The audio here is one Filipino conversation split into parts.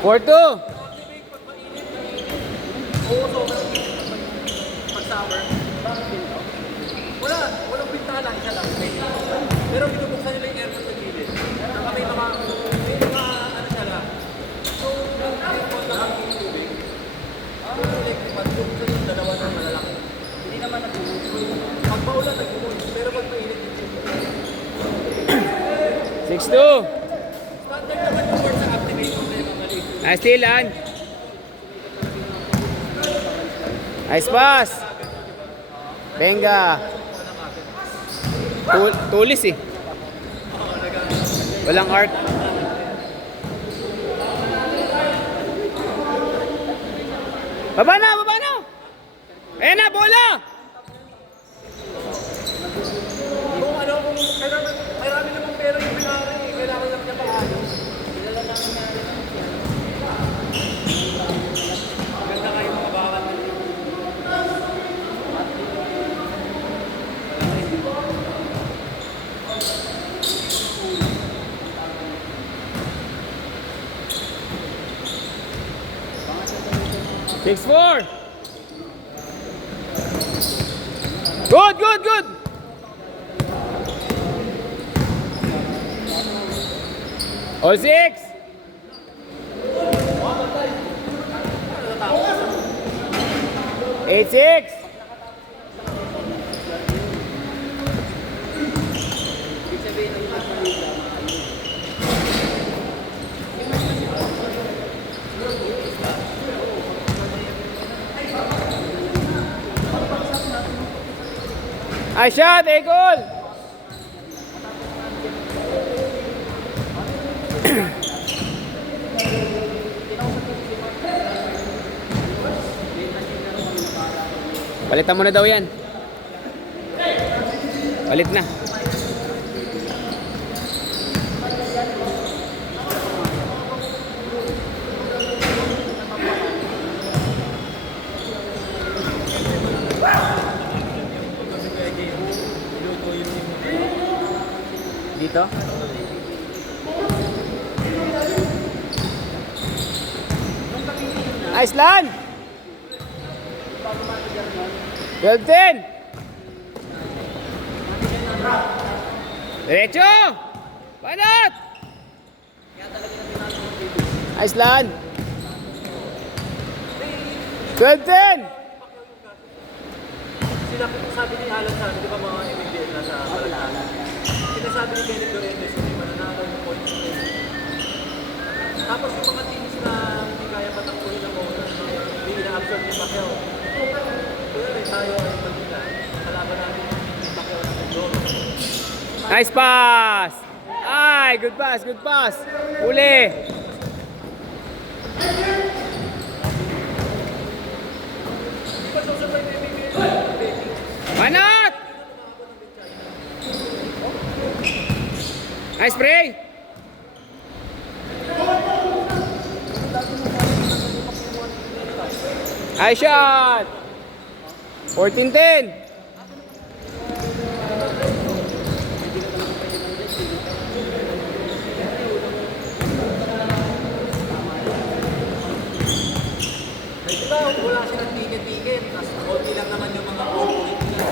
4-2. Walang bintana, isa lang. Pero binubuksan nila yung aircon sa gilid. Saka may mga ano siya lang. So, aircon na lang yung tubig. Pero electric fan, binubuksan yung dalawa ng malalaki. Hindi naman nag-uwi. Pag maulan, nag-uwi. Pero pag mainit, hindi. 6-2. Standard naman yung word sa activation na yung mga mali. Nice steal, An. Nice pass. Benga. Tulis eh. Walang art. Baba na, baba na. Ayan na, bola. Kung ano, marami namang pera yung pinari. Kailangan lang niya pang-ayos. Ganda nga yung mga bawat. Six, 4. Good, good, good. All 6. 8-6. Nice shot, Egol! Palitan mo na daw yan. Palit na. Dito? Nice land! 12-10! Diretso! Banat! Nice land! 12-10! Sabi ni Alan sa amin, di ba mga MLBL na sa Balagala? Sinasabi ni Kenneth Lorenzo, hindi mananakaw yung points na yun. Tapos yung mga teams na hindi kaya patangkulin ng Mona, hindi ina-absorb ni Pacquiao. Kaya rin tayo ay magkita. Kalaban natin yung Pacquiao na nag-goal. Nice pass! Ay, good pass, good pass! Uli! Manat! Nice spray! Nice shot! 14-10! Wala silang ticket-ticket. Tapos konti lang naman yung mga all-point nila.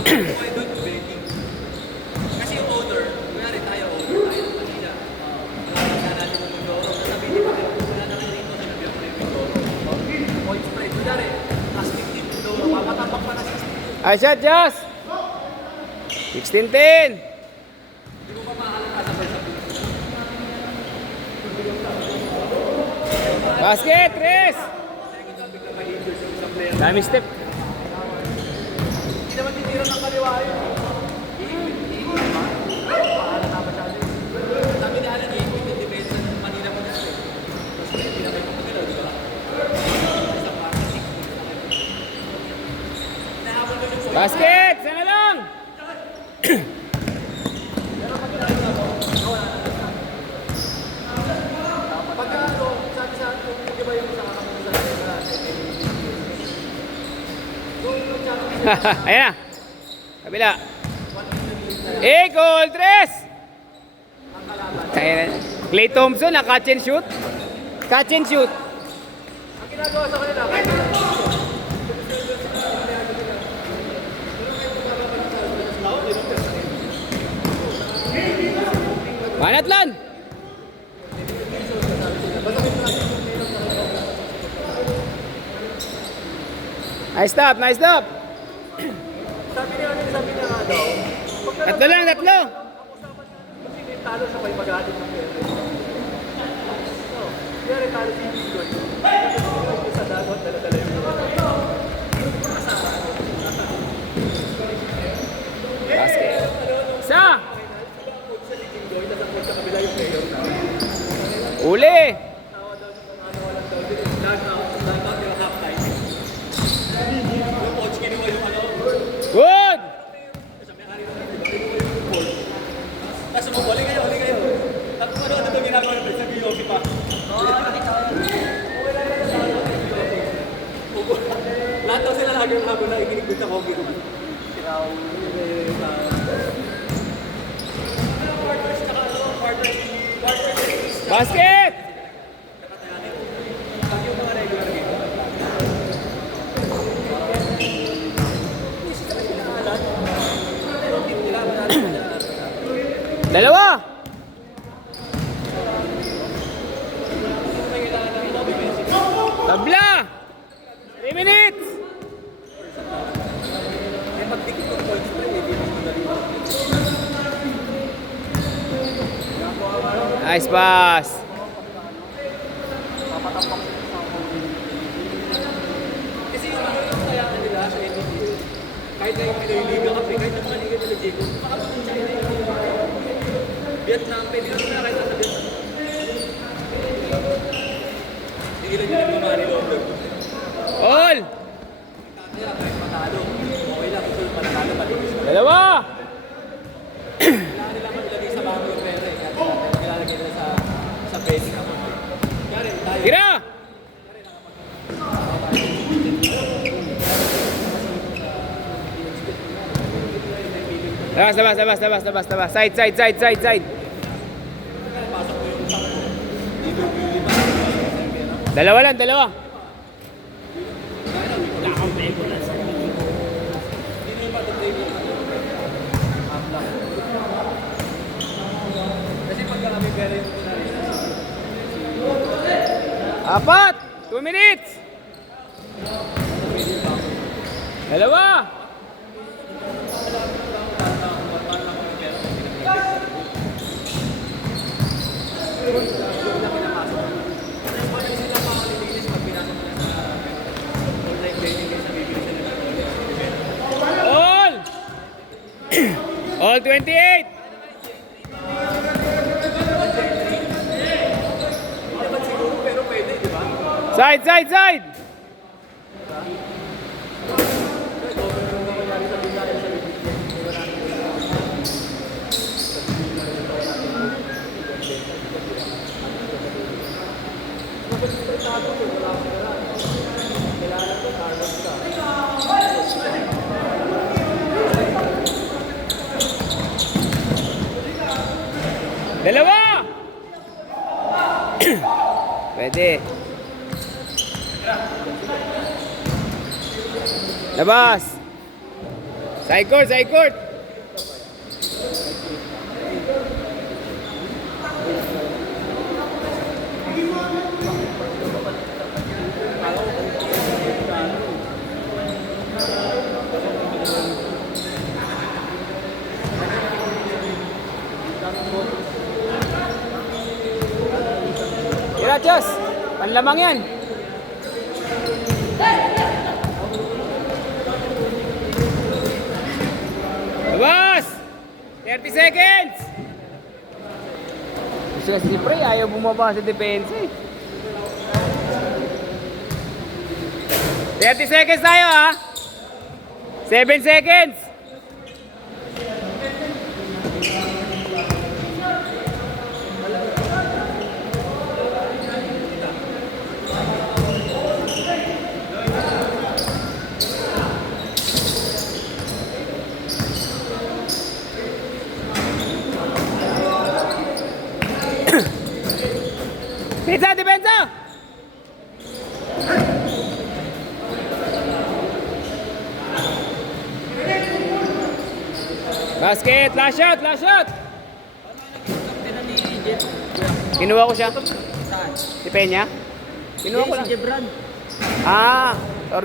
Ang mga doon, betting. Kasi yung owner, kunyari tayo, owner tayo ng Manila. Wala natin ng Mindoro. Sasabihin ni Pacquiao, wala na kayo rito, sinabihan ko na yung Mindoro. Point spread. Kunyari, as 15 Mindoro, papatapak pa na 16. Nice shot, Joss! 16-10! Hindi mo pa mahalata sa first half. Basket, Tres! Dami step. Hindi naman titira ng kaliwa yun. Pahala na ba siya? Sabi ni Alan, i-quit yung depensa ng Manila mo na siya. Tapos hindi naman yung Manila, di ba? Isang bata, 6 nahabol ko yung Basket! Sana lang! pagka ano, sabi sa akin, di ba yung sa kakamulan sa Ayan na. Kabila. Eagle, Tres! ang kalaban. Ayan na. Clay Thompson, catch and shoot. Catch and shoot. Ang ginagawa sa kanila, kahit Manatlan. Nice stop, nice stop. sabi niya nga daw, Tatlo lang, tatlo. kasi may talo siya may mag-aadit ng pera. So, kaya rin talo si Bigoy. Sa dagot, dala-dala yung Basket. Isa. Uli. Good. Tapos mo, huli kayo. Tapos ano ito ginagawa ng sa Biyosi pa. Lahat daw sila lagi yung habol na ikinig sa Kogi. Basket. Dalawa. Tabla. 3 minutes. Nice pass. Kasi yung sayaan nila sa NBA, kahit na yung Liga Cup, kahit na mga Liga nila Diego, makapunta China yung Vietnam, pwede na sila kahit nasa Vietnam. Hindi nila nila mamani loob. All. Kaya kahit matalo, okay lang, gusto yung matalo, malinis na. Dalawa. Kailangan nila maglagay sa bago yung pera, kaya nilalagay nila sa betting account. Kaya rin, tayo. Tira. Labas. Side. Dalawa lang. Kasi pag kami pera yung Apat. 2 minutes. Dalawa. All 28. pero pwede, di ba? Side. Dalawa. Pwede. Labas. Side court. Tira, Diyos. Panlamang yan. Labas! 30 seconds! Gusto kasi si Pre, ayaw bumaba sa depensa eh. 30 seconds tayo ha. 7 seconds. Depensa, depensa! Basket, last shot, last shot! Kapila ni Jeff. Kinuha ko siya. Saan? Si Peña? Kinuha ko lang. Si Jebran. Ah,